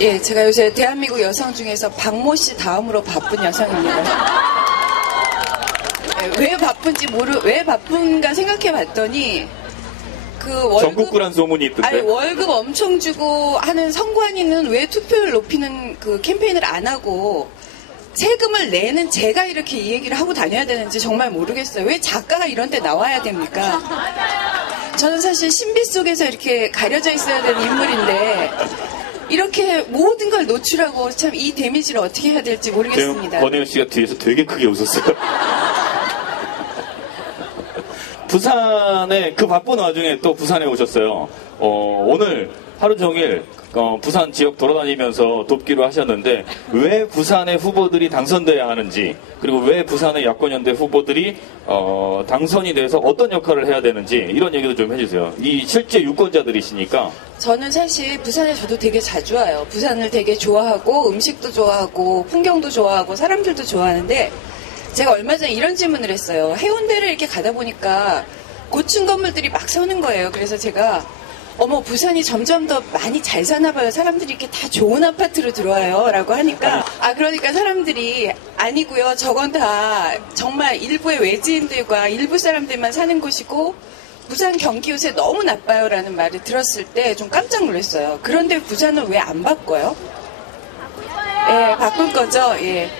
예, 제가 요새 대한민국 여성 중에서 박모 씨 다음으로 바쁜 여성입니다. 왜 바쁜지 왜 바쁜가 생각해 봤더니 그 월급, 전국구란 소문이 있던데. 아니, 월급 엄청 주고 하는 선관위는 왜 투표율 높이는 그 캠페인을 안 하고 세금을 내는 제가 이렇게 이 얘기를 하고 다녀야 되는지 정말 모르겠어요. 왜 작가가 이런 데 나와야 됩니까? 저는 사실 신비 속에서 이렇게 가려져 있어야 되는 인물인데 이렇게 모든 걸 노출하고 참 이 데미지를 어떻게 해야 될지 모르겠습니다. 지금 권혜연 씨가 뒤에서 되게 크게 웃었어요. 부산에 그 바쁜 와중에 또 부산에 오셨어요. 오늘 하루 종일 부산 지역 돌아다니면서 돕기로 하셨는데 왜 부산의 후보들이 당선돼야 하는지 그리고 왜 부산의 야권연대 후보들이 당선이 돼서 어떤 역할을 해야 되는지 이런 얘기도 좀 해주세요. 이 실제 유권자들이시니까. 저는 사실 부산에 저도 되게 자주 와요. 부산을 되게 좋아하고 음식도 좋아하고 풍경도 좋아하고 사람들도 좋아하는데 제가 얼마 전에 이런 질문을 했어요. 해운대를 이렇게 가다 보니까 고층 건물들이 막 서는 거예요. 그래서 제가 어머 부산이 점점 더 많이 잘 사나 봐요. 사람들이 이렇게 다 좋은 아파트로 들어와요. 라고 하니까 그러니까 사람들이 아니고요. 저건 다 정말 일부의 외지인들과 일부 사람들만 사는 곳이고 부산 경기 요새 너무 나빠요. 라는 말을 들었을 때 좀 깜짝 놀랐어요. 그런데 부산은 왜 안 바꿔요? 예, 바꿀 거죠. 예.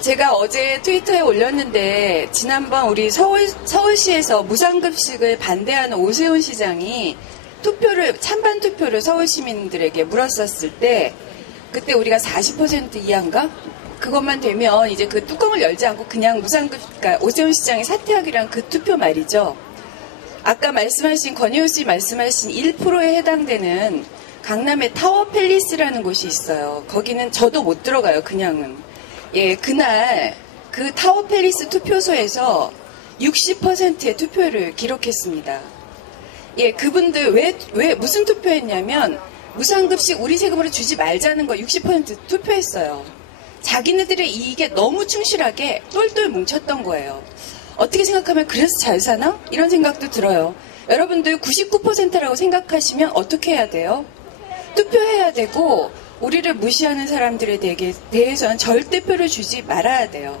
제가 어제 트위터에 올렸는데 지난번 우리 서울시에서 무상급식을 반대하는 오세훈 시장이 찬반 투표를 서울 시민들에게 물었었을 때 그때 우리가 40% 이하인가? 그것만 되면 이제 그 뚜껑을 열지 않고 그냥 그러니까 오세훈 시장이 사퇴하기란 그 투표 말이죠. 아까 말씀하신 권혜우 씨 말씀하신 1%에 해당되는 강남의 타워 팰리스라는 곳이 있어요. 거기는 저도 못 들어가요. 그냥은. 예, 그날 그 타워 팰리스 투표소에서 60%의 투표를 기록했습니다. 예, 그분들 왜 무슨 투표했냐면 무상급식 우리 세금으로 주지 말자는 거 60% 투표했어요. 자기네들의 이익에 너무 충실하게 똘똘 뭉쳤던 거예요. 어떻게 생각하면 그래서 잘 사나? 이런 생각도 들어요. 여러분들 99%라고 생각하시면 어떻게 해야 돼요? 투표해야 되고 우리를 무시하는 사람들에 대해서는 절대 표를 주지 말아야 돼요.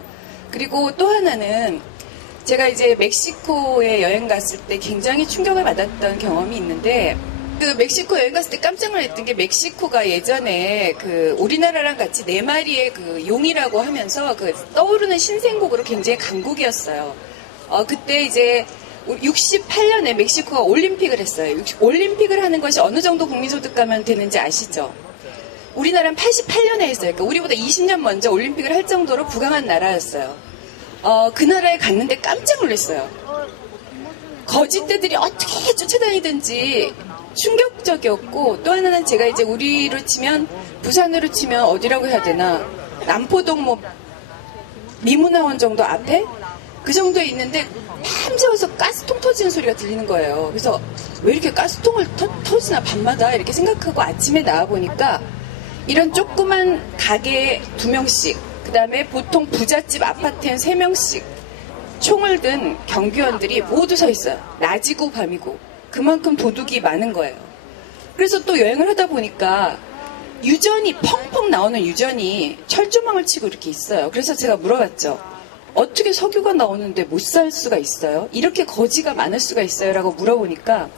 그리고 또 하나는 제가 이제 멕시코에 여행 갔을 때 굉장히 충격을 받았던 경험이 있는데 그 멕시코 여행 갔을 때 깜짝 놀랐던 게 멕시코가 예전에 그 우리나라랑 같이 4마리의 그 용이라고 하면서 그 떠오르는 신생국으로 굉장히 강국이었어요. 그때 이제 68년에 멕시코가 올림픽을 했어요. 올림픽을 하는 것이 어느 정도 국민소득 가면 되는지 아시죠? 우리나라는 88년에 했어요. 그러니까 우리보다 20년 먼저 올림픽을 할 정도로 부강한 나라였어요. 그 나라에 갔는데 깜짝 놀랐어요. 거짓대들이 어떻게 쫓아다니든지 충격적이었고 또 하나는 제가 이제 우리로 치면 부산으로 치면 어디라고 해야 되나 남포동 뭐 미문화원 정도 앞에 그 정도에 있는데 밤새워서 가스통 터지는 소리가 들리는 거예요. 그래서 왜 이렇게 가스통을 터지나 밤마다 이렇게 생각하고 아침에 나와보니까 이런 조그만 가게에 2명씩 그 다음에 보통 부잣집 아파트엔 3명씩 총을 든 경비원들이 모두 서 있어요. 낮이고 밤이고 그만큼 도둑이 많은 거예요. 그래서 또 여행을 하다 보니까 유전이 펑펑 나오는 유전이 철조망을 치고 이렇게 있어요. 그래서 제가 물어봤죠. 어떻게 석유가 나오는데 못 살 수가 있어요? 이렇게 거지가 많을 수가 있어요? 라고 물어보니까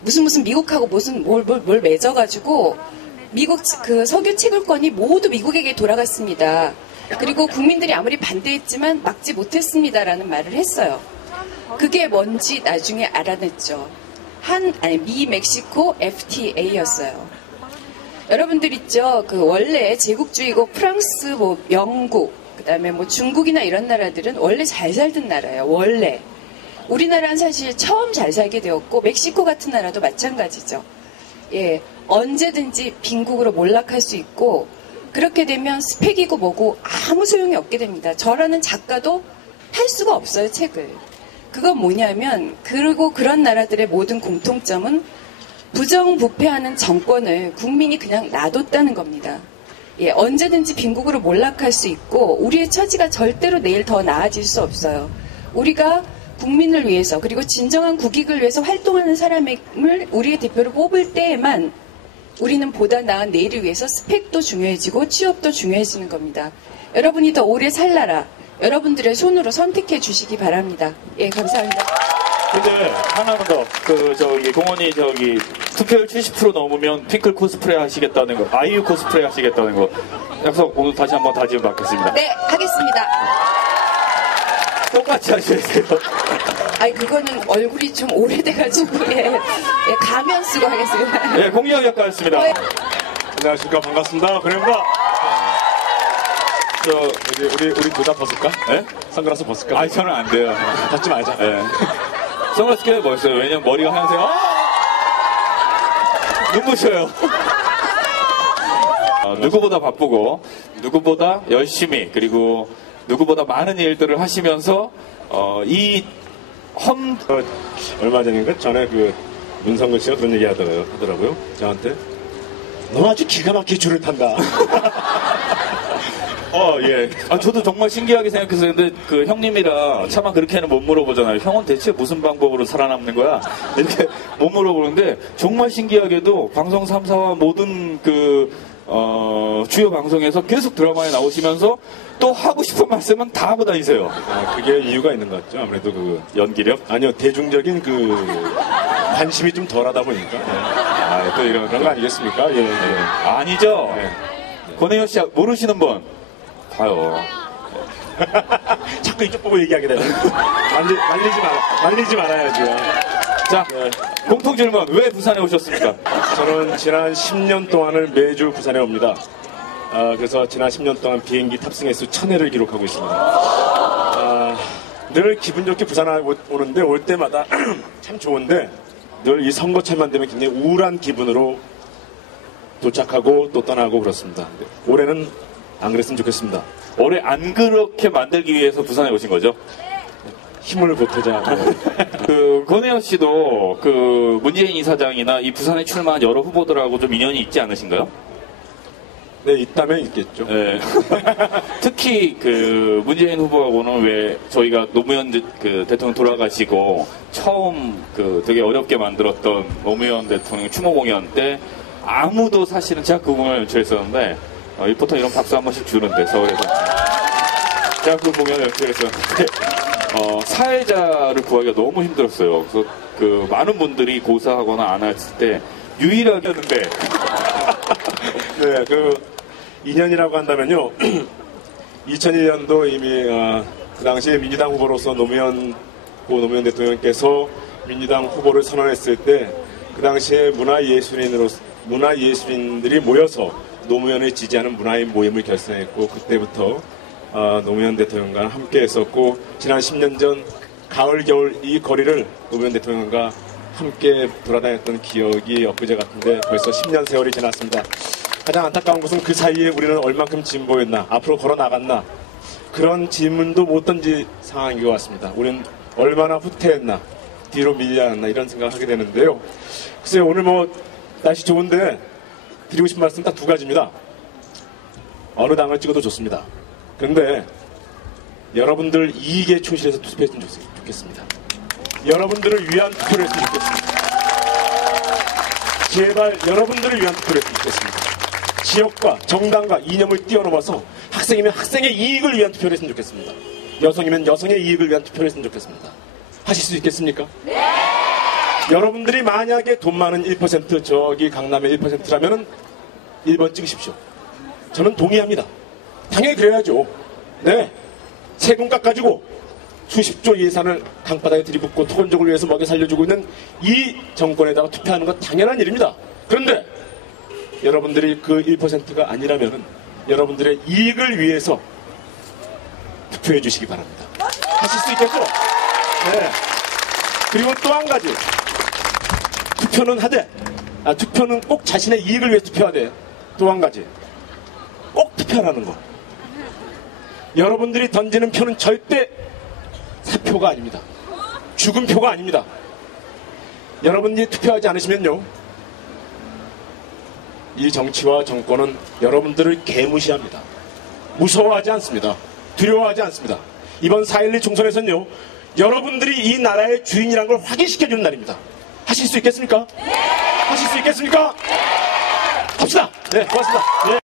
무슨 미국하고 뭘 맺어가지고 미국 그 석유 채굴권이 모두 미국에게 돌아갔습니다. 그리고 국민들이 아무리 반대했지만 막지 못했습니다라는 말을 했어요. 그게 뭔지 나중에 알아냈죠. 미 멕시코 FTA였어요. 여러분들 있죠? 그 원래 제국주의고 프랑스, 영국, 그 다음에 중국이나 이런 나라들은 원래 잘 살던 나라예요. 원래. 우리나라는 사실 처음 잘 살게 되었고 멕시코 같은 나라도 마찬가지죠. 예, 언제든지 빈국으로 몰락할 수 있고 그렇게 되면 스펙이고 뭐고 아무 소용이 없게 됩니다. 저라는 작가도 할 수가 없어요, 책을. 그건 뭐냐면 그리고 그런 나라들의 모든 공통점은 부정부패하는 정권을 국민이 그냥 놔뒀다는 겁니다. 예, 언제든지 빈국으로 몰락할 수 있고 우리의 처지가 절대로 내일 더 나아질 수 없어요. 우리가 국민을 위해서 그리고 진정한 국익을 위해서 활동하는 사람을 우리의 대표로 뽑을 때에만 우리는 보다 나은 내일을 위해서 스펙도 중요해지고 취업도 중요해지는 겁니다. 여러분이 더 오래 살라라. 여러분들의 손으로 선택해 주시기 바랍니다. 예, 감사합니다. 근데 하나만 더, 공원이 투표율 70% 넘으면 핑클 코스프레 하시겠다는 거, 아이유 코스프레 하시겠다는 거, 약속 오늘 다시 한번 다짐 받겠습니다. 네, 하겠습니다. 똑같이 하셔야 돼요. 아니, 그거는 얼굴이 좀 오래돼가지고, 예, 가면 쓰고 하겠습니다. 예, 공유영 작가였습니다. 안녕하십니까. 반갑습니다. 그래입니다. 우리 둘 다 벗을까? 예? 선글라스 벗을까? 아니, 저는 안 돼요. 벗지 말자. 예. 선글라스 껴야 멋있어요. 왜냐면 머리가 하얀색, 눈부셔요. 누구보다 바쁘고, 누구보다 열심히, 그리고 누구보다 많은 일들을 하시면서, 얼마 전인가 전에 문성근 씨가 그런 얘기 하더라고요. 저한테. 너 아주 기가 막히게 줄을 탄다. 예. 저도 정말 신기하게 생각했어요. 근데 형님이라 차마 그렇게는 못 물어보잖아요. 형은 대체 무슨 방법으로 살아남는 거야? 이렇게 못 물어보는데, 정말 신기하게도 방송 3사와 모든 주요 방송에서 계속 드라마에 나오시면서 또 하고 싶은 말씀은 다 하고 다니세요. 그게 이유가 있는 것 같죠. 아무래도 연기력? 아니요, 대중적인 관심이 좀 덜하다 보니까. 또 이런 그런 거 아니겠습니까? 예. 아니죠? 네. 권혜연 씨 모르시는 분? 봐요. 자꾸 이쪽 보고 얘기하게 되네. 말리지 말아야죠. 자, 네. 공통 질문. 왜 부산에 오셨습니까? 저는 지난 10년 동안을 매주 부산에 옵니다. 그래서 지난 10년 동안 비행기 탑승 횟수 1000회를 기록하고 있습니다. 늘 기분 좋게 부산에 오는데 올 때마다 참 좋은데 늘 이 선거철만 되면 굉장히 우울한 기분으로 도착하고 또 떠나고 그렇습니다. 올해는 안 그랬으면 좋겠습니다. 올해 안 그렇게 만들기 위해서 부산에 오신 거죠? 힘을 보태자. 권혜연 씨도 문재인 이사장이나 이 부산에 출마한 여러 후보들하고 좀 인연이 있지 않으신가요? 네, 있다면 있겠죠. 네. 특히 문재인 후보하고는 왜 저희가 노무현 대통령 돌아가시고 처음 되게 어렵게 만들었던 노무현 대통령 추모 공연 때 아무도 사실은 제가 그 공연을 연출했었는데 보통 이런 박수 한 번씩 주는데 서울에서 제가 그 공연을 연출했었는데 사회자를 구하기가 너무 힘들었어요. 그래서 많은 분들이 고사하거나 안 했을 때 유일하게 했는데 네, 2년이라고 한다면요. 2001년도 이미 그 당시에 민주당 후보로서 노무현 대통령께서 민주당 후보를 선언했을 때 그 당시에 문화예술인들이 모여서 노무현을 지지하는 문화인 모임을 결성했고 그때부터 노무현 대통령과 함께 했었고 지난 10년 전 가을 겨울 이 거리를 노무현 대통령과 함께 돌아다녔던 기억이 엊그제 같은데 벌써 10년 세월이 지났습니다. 가장 안타까운 것은 그 사이에 우리는 얼만큼 진보했나 앞으로 걸어 나갔나 그런 질문도 못 던질 상황인 것 같습니다. 우리는 얼마나 후퇴했나 뒤로 밀려났나 이런 생각을 하게 되는데요. 글쎄요, 오늘 날씨 좋은데 드리고 싶은 말씀 딱 두 가지입니다. 어느 당을 찍어도 좋습니다. 그런데 여러분들 이익에 충실해서 투표했으면 좋겠습니다. 여러분들을 위한 투표를 했으면 좋겠습니다. 제발 여러분들을 위한 투표를 했으면 좋겠습니다. 지역과 정당과 이념을 뛰어넘어서 학생이면 학생의 이익을 위한 투표를 했으면 좋겠습니다. 여성이면 여성의 이익을 위한 투표를 했으면 좋겠습니다. 하실 수 있겠습니까? 네! 여러분들이 만약에 돈 많은 1% 저기 강남의 1%라면 1번 찍으십시오. 저는 동의합니다. 당연히 그래야죠. 네. 세금 깎아주고 수십조 예산을 강바닥에 들이붓고 토건족을 위해서 먹여 살려주고 있는 이 정권에다가 투표하는 건 당연한 일입니다. 그런데 여러분들이 그 1%가 아니라면 여러분들의 이익을 위해서 투표해 주시기 바랍니다. 하실 수 있겠죠? 네. 그리고 또 한 가지. 투표는 꼭 자신의 이익을 위해 투표하되 또 한 가지. 꼭 투표하라는 거. 여러분들이 던지는 표는 절대 사표가 아닙니다. 죽은 표가 아닙니다. 여러분들이 투표하지 않으시면요. 이 정치와 정권은 여러분들을 개무시합니다. 무서워하지 않습니다. 두려워하지 않습니다. 이번 4.12 총선에서는요. 여러분들이 이 나라의 주인이라는 걸 확인시켜주는 날입니다. 하실 수 있겠습니까? 네! 하실 수 있겠습니까? 네! 합시다. 네, 고맙습니다. 네.